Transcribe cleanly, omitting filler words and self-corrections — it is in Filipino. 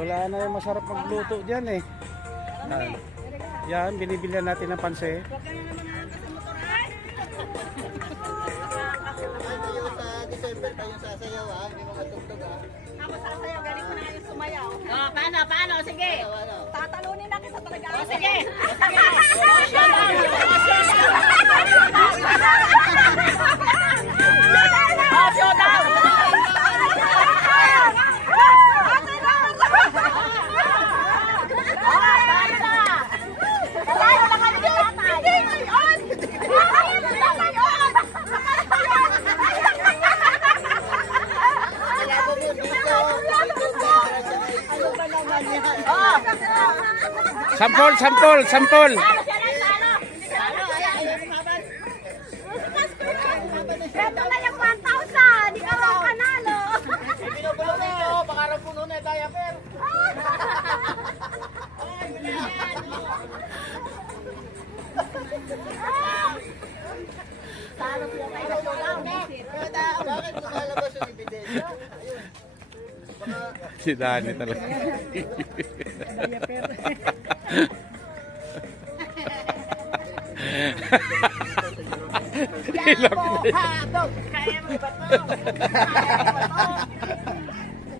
Wala na yung masarap magluto dyan eh. Yan, binibilihan natin ng panse. December tayo sasayaw ha, hindi mo matugtog ha. Ako sasayaw, galing ko na yung sumayaw. Oh, paano? Sige. Tatalunin na kita talaga. Oh, sige. Sampol. Ito na yung 1,000. Di ka lang panalo. Binubulo na yun, baka raw puno na yung diaper. Bakit lumalabas yung ebidensya? Si Dani talaga. Kaya mo ba ito?